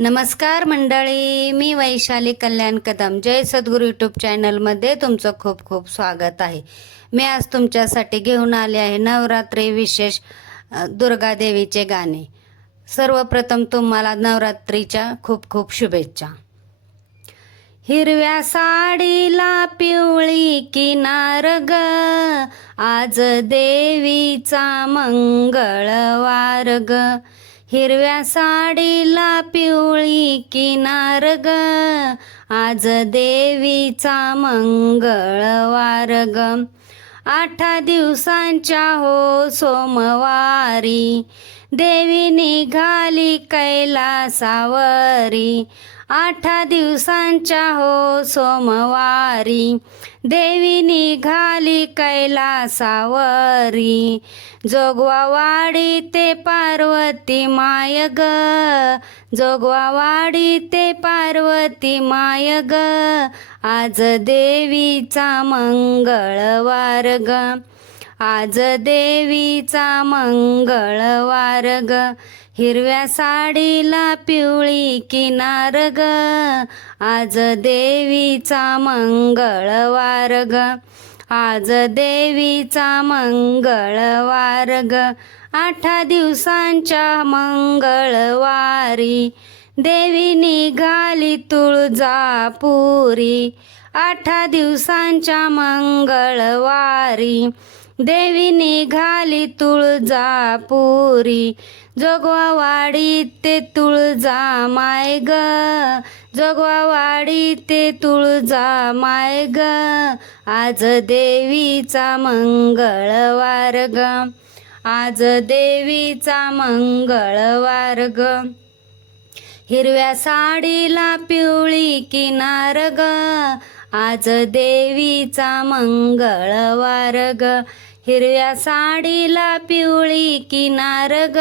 नमस्कार मंडळी मी वैशाली कल्याण कदम. जय सद्गुरू यूट्यूब चॅनलमध्ये तुमचं खूप खूप स्वागत आहे. मी आज तुमच्यासाठी घेऊन आले आहे नवरात्री विशेष दुर्गादेवीचे गाणे. सर्वप्रथम तुम्हाला नवरात्रीच्या खूप खूप शुभेच्छा. हिरव्या साडीला पिवळी किनार ग. आज देवीचा मंगळवार ग. हिरव्या साडीला पिवळी किनार ग. आज देवीचा मंगळवार ग. आठा दिवसांच्या हो सोमवारी. देवी निघाली कैलासावरी. आठा दिवसांच्या हो सोमवारी. देवी निघाली कैलासावरी. जोगवावाडी ते पार्वती माय ग. जोगवावाडी ते पार्वती माय ग. आज देवीचा मंगळवार ग. आज देवीचा मंगळवार ग हिरव्या साडीला पिवळी किनार ग. आज देवीचा मंगळवार ग आज देवीचा मंगळवार ग आठा दिवसांच्या मंगळवारी देवी निघाली तुळजापुरी. आठा दिवसांच्या मंगळवारी देवी निघाली तुळजापुरी. जोगवावाडी ते तुळजा माय ग. जोगवावाडी ते तुळजा माय ग. आज देवीचा मंगळवार ग. आज देवीचा मंगळवार ग. हिरव्या साडीला पिवळी किनार ग. आज देवीचा मंगळवार ग. हिरव्या साडीला पिवळी किनार ग.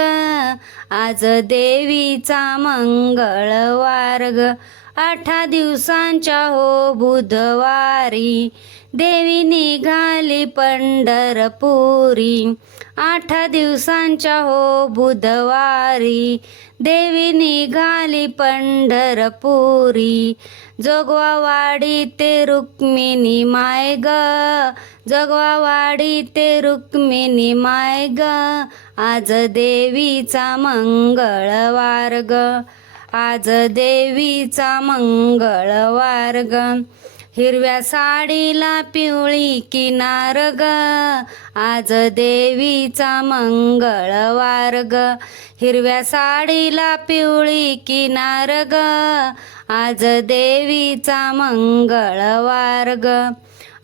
आज देवीचा मंगळवार ग. आठा दिवसांच्या हो बुधवारी. देवी निघाली पंढरपुरी. आठा दिवसांच्या हो बुधवारी. देवी निघाली पंढरपुरी. जोगवावाडी ते रुक्मिणी माय ग. जगवावाडी ते रुक्मिणी माय ग आज देवीचा मंगळवार ग आज देवीचा मंगळवार ग हिरव्या साडीला पिवळी किनार ग आज देवीचा मंगळवार ग हिरव्या साडीला पिवळी किनार ग आज देवीचा मंगळवार ग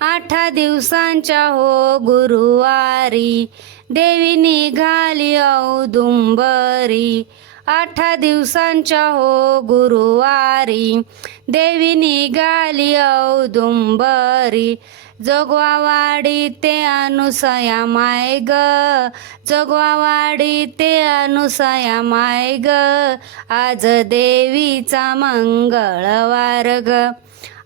आठा दिवसांच्या हो गुरुवारी. देवी निघाली औदुंबरी आठा दिवसांच्या हो गुरुवारी. देवी निघाली औदुंबरी जोगवावाडी ते अनुसया माय ग जोगवावाडी ते अनुसया माय ग आज देवीचा मंगळवार ग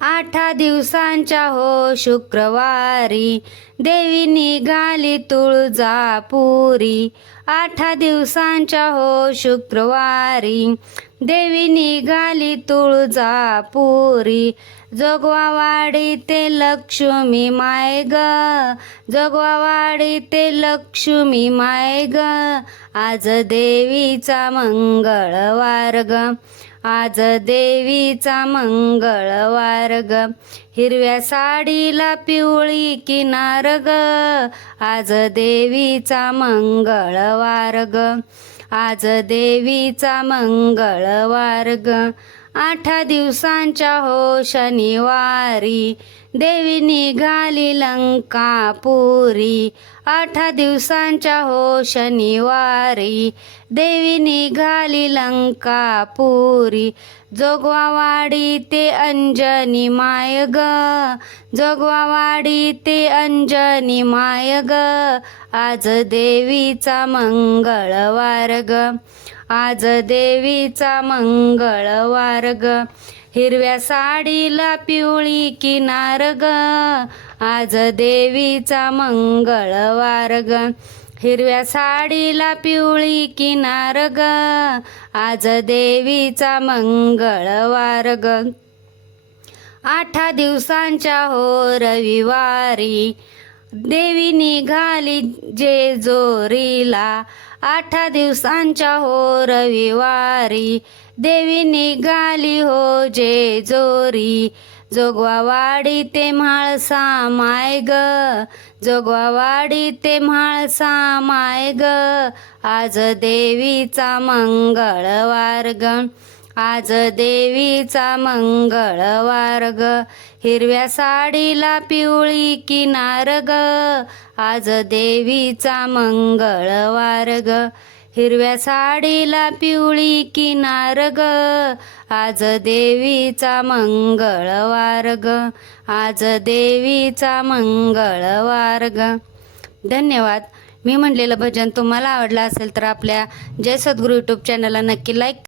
आठा दिवसांच्या हो शुक्रवारी. देवी निघाली तुळजापुरी. आठा दिवसांच्या हो शुक्रवारी. देवी निघाली तुळजापुरी. जोगवावाडी ते लक्ष्मी माय ग. जोगवावाडी ते लक्ष्मी माय ग. आज देवीचा मंगळवार ग. आज देवीचा मंगळवार ग. हिरव्या साडीला पिवळी किनार ग. आज देवीचा मंगळवार ग. आज देवीचा मंगळवार ग. आठ दिवसांच्या हो शनिवारी देवी निघाली लंकापुरी आठा दिवसांच्या हो शनिवारी. देवी निघाली लंकापुरी जोगवावाडी ते अंजनी माय ग जोगवावाडी ते अंजनी माय ग आज देवीचा मंगळवार ग आज देवीचा मंगळवार ग हिरव्या साडीला पिवळी किनार ग. आज देवीचा मंगळवार ग. हिरव्या साडीला पिवळी किनार ग. आज देवीचा मंगळवार ग. आठा दिवसांच्या हो रविवारी. देवी निघाली जेजोरीला आठा दिवसांच्या हो रविवारी. देवी निघाली हो जेजोरी जोगवावाडी ते म्हाळसा माय ग. जोगवावाडी ते म्हाळसा माय ग. आज देवीचा मंगळवार वार्गण आज देवीचा मंगळवार ग हिरव्या साडीला पिवळी किनार ग. आज देवीचा मंगळवार ग हिरव्या साडीला पिवळी किनार ग. आज देवीचा मंगळवार ग आज देवीचा मंगळवार ग धन्यवाद. मी म्हणलेलं भजन तुम्हाला आवडलं असेल तर आपल्या जय सद्गुरू यूट्यूब चॅनलला नक्की लाईक